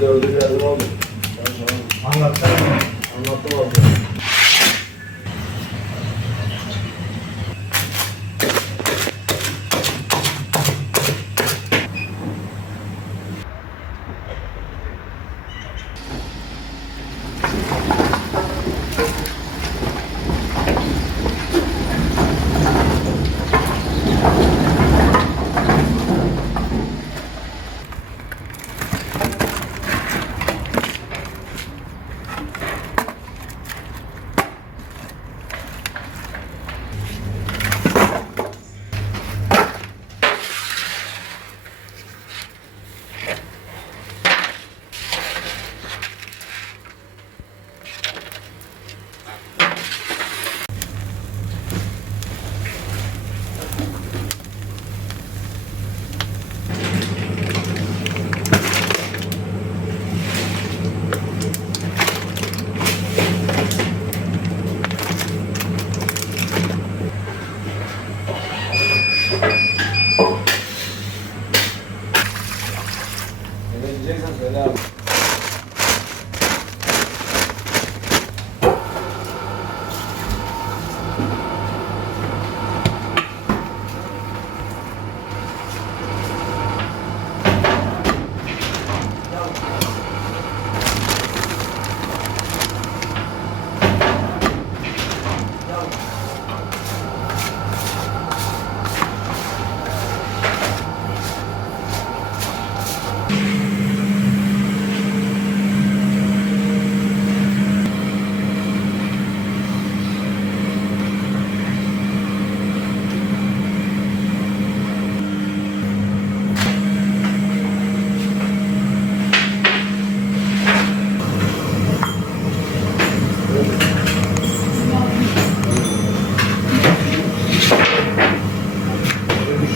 Dördü geldim oldu. Anlattım oldu. Söyle abi.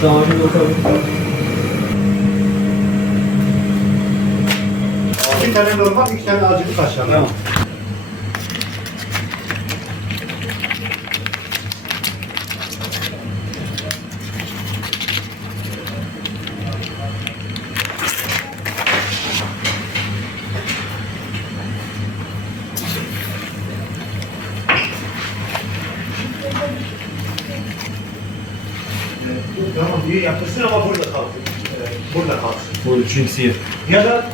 Dahil bakalım. Bir tane normal, iki tane acılı kaşar. Tamam. Tamam, iyi yaptırsın ama burada kalsın. Burada kalsın. Bu üçüncüsü. Ya da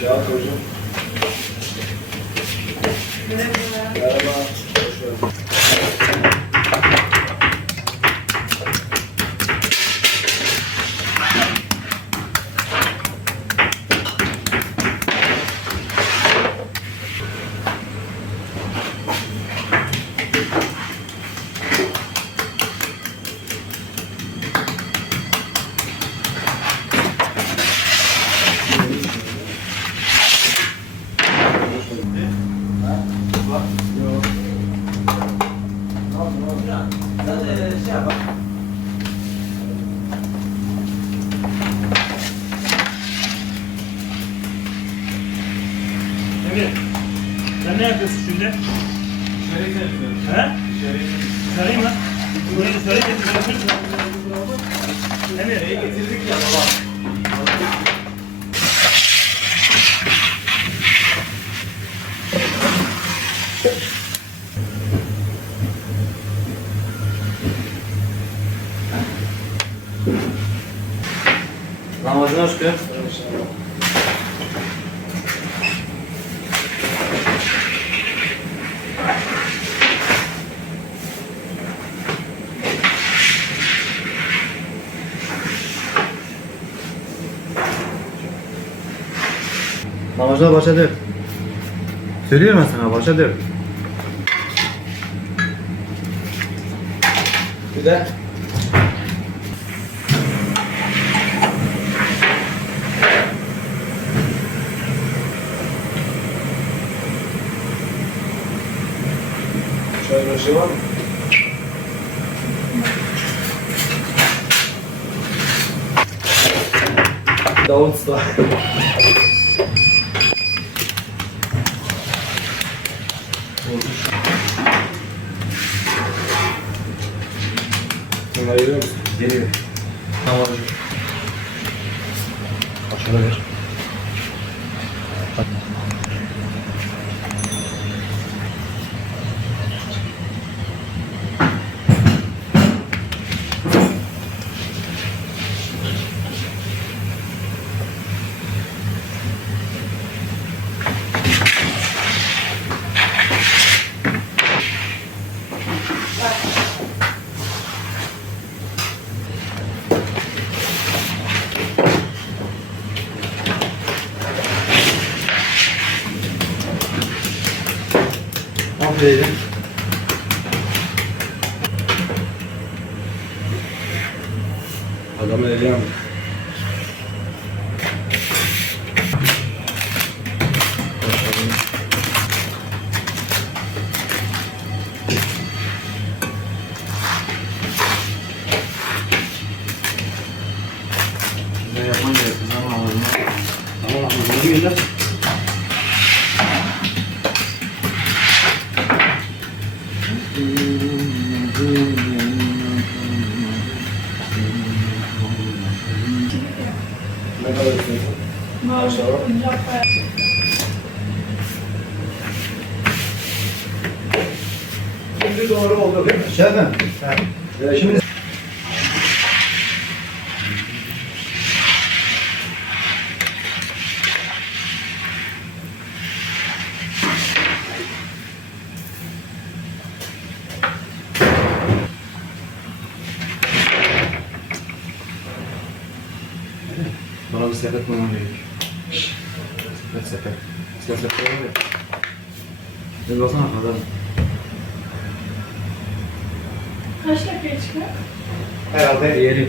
Kağıt hocam. Merhaba. Hoş geldin. Emir, sen ne yapıyorsun şimdi? Dışarıya gidelim. He? Dışarıya Dışarıyı mı? Burayı dışarı getireceksin. Emir. getirdik ya baba. Ramazan hoş geldin. Amaçlar başladı. Söylüyorum ben sana başladı. Bir de şöyle bir şey var mı? Davut Usta. Sen ayırıyor musun? Geliyor. Tamam. Aşağıda ver. Aferin. Adamı eleyemem. Ne yapman gerekiyor ama ağzına. Tamam abi, bunu gönder. Ne kadar istiyorsun? Aşağı. Şimdi doğru oldu değil mi? Şefim. Şimdi Bana bir sepet bulmam gerekiyor. Sepet sepet. Silah sepet var ya. Bir baksana kadar. Kaç dakika çıkıyor? herhalde Yeri.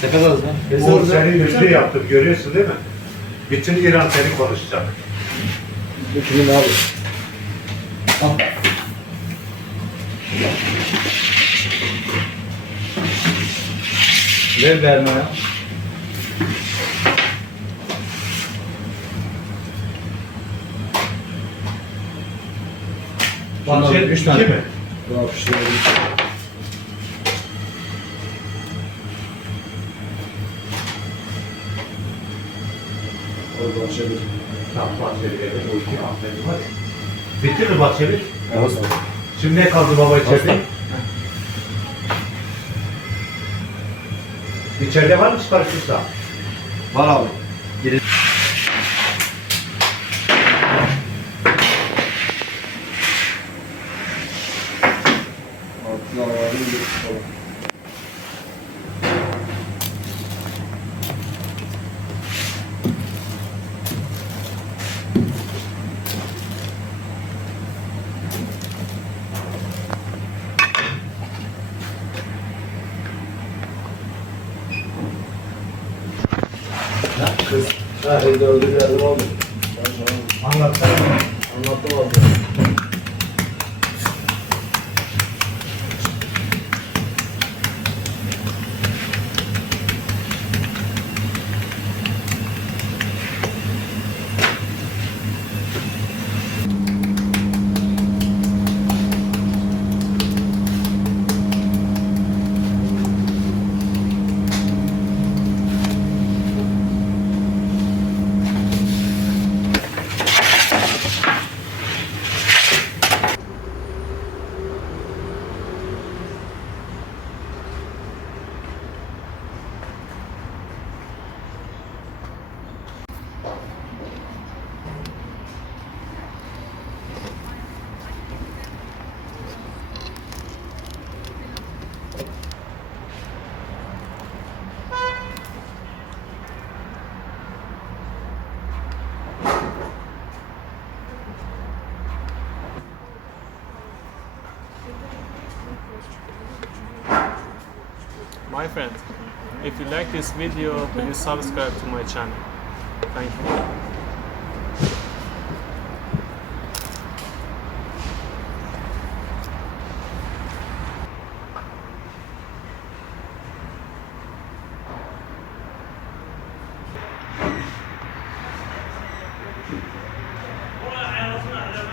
Sepet az lan. o seni yüzde yaptım görüyorsun değil mi? Bütün İran seni konuşacak. Bu kimin abi? Ver verme ya. Bahçe Üç 3 tane. mi? Ne yapıştırıyor? Orada açabilir. Tamam bahçeli evet. O iki aferin hadi. Bitti mi bahçeli? Evet. Şimdi ne kaldı baba içeride? İçeride var mı sipariş usta? Var abi. Altına alalım bir falan. Kız. Ha, evde öldü bir yardım oldu. Anlatsana. Anlattım abi. My friend, if you like this video, please subscribe to my channel. Thank you.